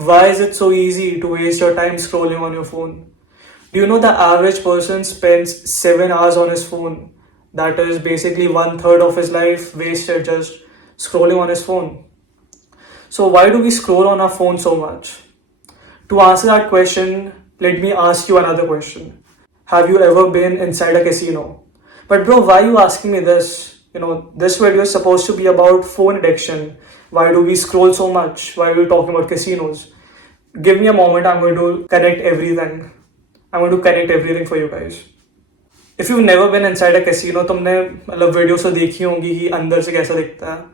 Why is it so easy to waste your time scrolling on your phone? Do you know the average person spends 7 hours on his phone? That is basically one third of his life wasted just scrolling on his phone. So, why do we scroll on our phone so much? To answer that question, let me ask you another question. Have you ever been inside a casino? But, bro, why are you asking me this? This video is supposed to be about phone addiction. Why do we scroll so much? Why are we talking about casinos? Give me a moment, I'm going to connect everything. I'm going to connect everything for you guys. If you've never been inside a casino, तुमने मतलब videos तो देखी होंगी कि अंदर से कैसा दिखता है.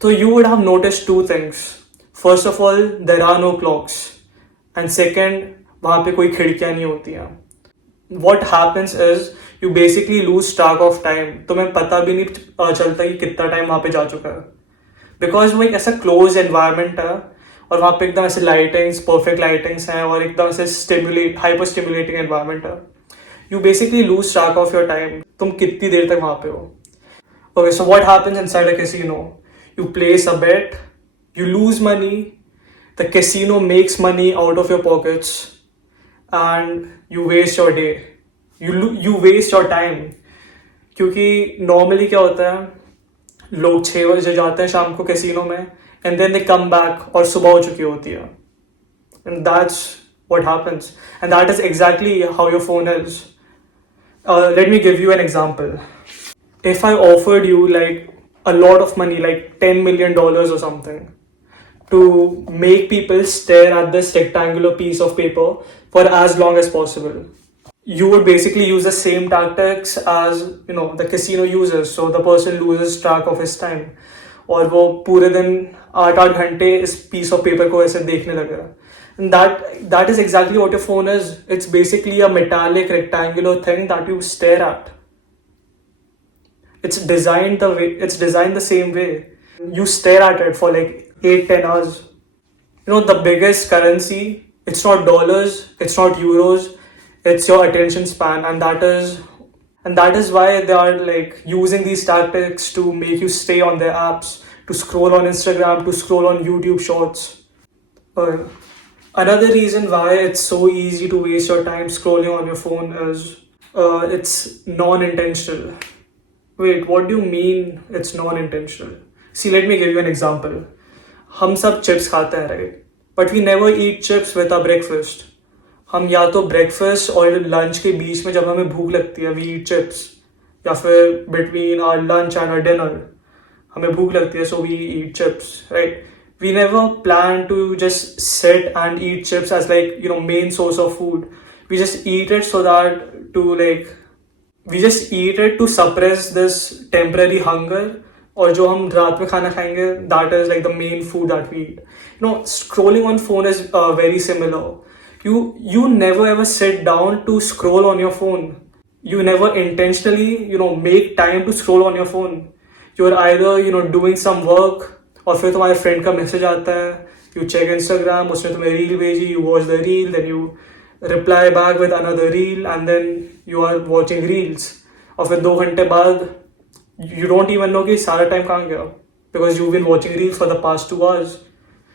So you would have noticed two things. First of all, there are no clocks. And second, वहाँ पे कोई खिड़कियाँ नहीं होती हैं. What happens is you basically lose track of time. तुम्हें पता भी नहीं चलता कि कितना टाइम वहाँ पे जा चुका है. Because वो एक ऐसा closed environment है और वहाँ पे एकदम ऐसे lightings, perfect lightings हैं और एकदम ऐसे hyper stimulating environment है. You basically lose track of your time. तुम कितनी देर तक वहाँ पे हो. Okay, so what happens inside a casino? You place a bet, you lose money, the casino makes money out of your pockets, and you waste your day. You waste your time. क्योंकि normally क्या होता है, लोग 6 बजे जाते हैं शाम को कैसीनो में, and then they come back और सुबह हो चुकी होती है. And that's what happens. And that is exactly how your phone is. Let me give you an example. If I offered you like a lot of money, like $10 million or something, to make people stare at this rectangular piece of paper for as long as possible, you would basically use the same tactics as the casino uses. So the person loses track of his time, और वो पूरे दिन 8-8 घंटे इस piece of paper को ऐसे देखने लगेगा. And that is exactly what your phone is. It's basically a metallic rectangular thing that you stare at. It's designed the same way. You stare at it for like 8-10 hours. The biggest currency, it's not dollars, it's not euros, it's your attention span, and that is why they are like using these tactics to make you stay on their apps, to scroll on Instagram, to scroll on YouTube shorts. Another reason why it's so easy to waste your time scrolling on your phone is it's non-intentional. Wait, what do you mean it's non-intentional? See, let me give you an example. हम सब chips खाते हैं, right? But we never eat chips with our breakfast. हम या तो breakfast और lunch के बीच में जब हमें भूख लगती है, we eat chips. या फिर between our lunch and our dinner, हमें भूख लगती है, so we eat chips, right? We never plan to just sit and eat chips as like main source of food. We just eat it we just eat it to suppress this temporary hunger, और जो हम रात में खाना खाएंगे, that is like the main food that we eat. Scrolling on phone is very similar. You never ever sit down to scroll on your phone. You never intentionally make time to scroll on your phone. You're either doing some work, और फिर तुम्हारे friend का message आता है, you check Instagram, उसने तुम्हें reel भेजी, you watch the reel, then you reply back with another reel, and then you are watching reels. और फिर 2 घंटे बाद you don't even know कि सारा टाइम कहाँ गया, because you've been watching reels for the past 2 hours,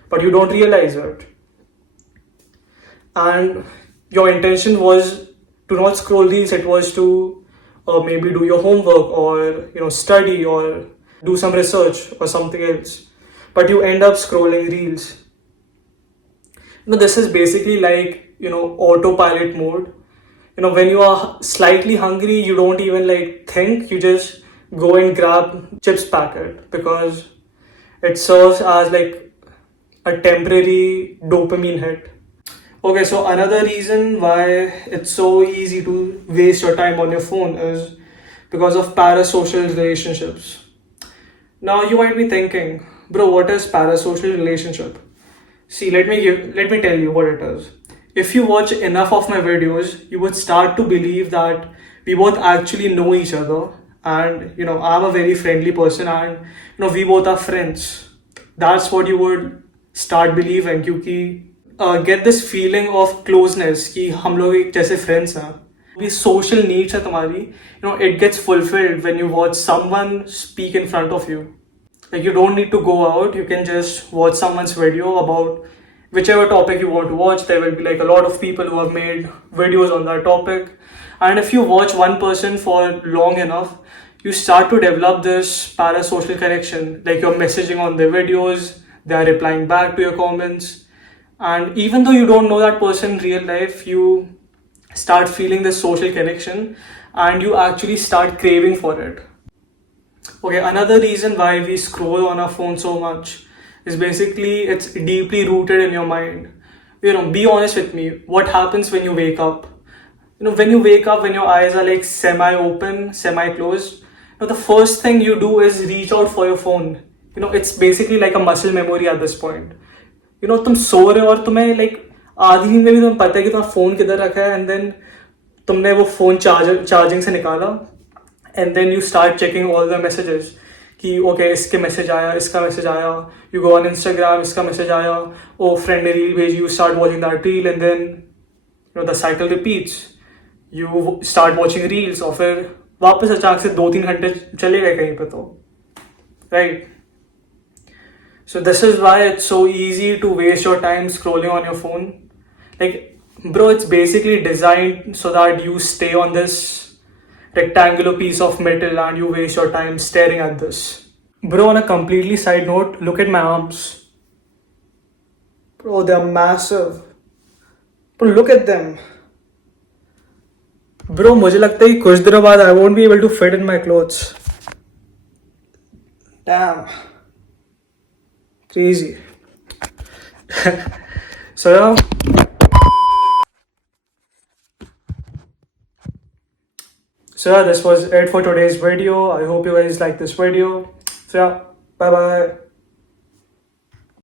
but you don't realize it. And your intention was to not scroll reels, it was to maybe do your homework or study or do some research or something else, but you end up scrolling reels. This is basically like autopilot mode. When you are slightly hungry, you don't even think, you just go and grab chips packet because it serves as like a temporary dopamine hit. Okay, so another reason why it's so easy to waste your time on your phone is because of parasocial relationships. Now you might be thinking, bro, what is parasocial relationship? See, let me tell you what it is. If you watch enough of my videos, you would start to believe that we both actually know each other, and I'm a very friendly person, and we both are friends. That's what you would start believing, क्योंकि get this feeling of closeness कि हम लोग एक जैसे friends हैं. The social needs है तुम्हारी, it gets fulfilled when you watch someone speak in front of you. Like, you don't need to go out, you can just watch someone's video about whichever topic you want to watch, there will be like a lot of people who have made videos on that topic. And if you watch one person for long enough, you start to develop this parasocial connection. Like you're messaging on their videos, they are replying back to your comments. And even though you don't know that person in real life, you start feeling this social connection and you actually start craving for it. Okay, another reason why we scroll on our phone so much is basically it's deeply rooted in your mind. Be honest with me. What happens when you wake up? When you wake up, when your eyes are like semi open, semi closed, the first thing you do is reach out for your phone. It's basically like a muscle memory at this point. तुम सो रहे हो और तुम्हें like आधी नींद में भी तुम्हें पता है कि तुम्हारा फोन किधर रखा है, एंड देन तुमने वो फोन चार्जिंग से निकाला, and then you start checking all the messages कि ओके इसके मैसेज आया, इसका मैसेज आया, यू गो ऑन इंस्टाग्राम, इसका मैसेज आया, ओ फ्रेंड ने रील भेजी, you start watching that reel, and then the cycle repeats, you start watching reels, और फिर वापस अचानक से 2-3 घंटे चले गए कहीं पे, तो right. So this is why it's so easy to waste your time scrolling on your phone. Like, bro, it's basically designed so that you stay on this rectangular piece of metal and you waste your time staring at this. Bro, on a completely side note, look at my arms. Bro, they're massive. Bro, look at them. Bro, मुझे लगता है कि कुछ दिनों बाद I won't be able to fit in my clothes. Damn. Crazy. So yeah, this was it for today's video. I hope you guys like this video. So yeah, bye bye.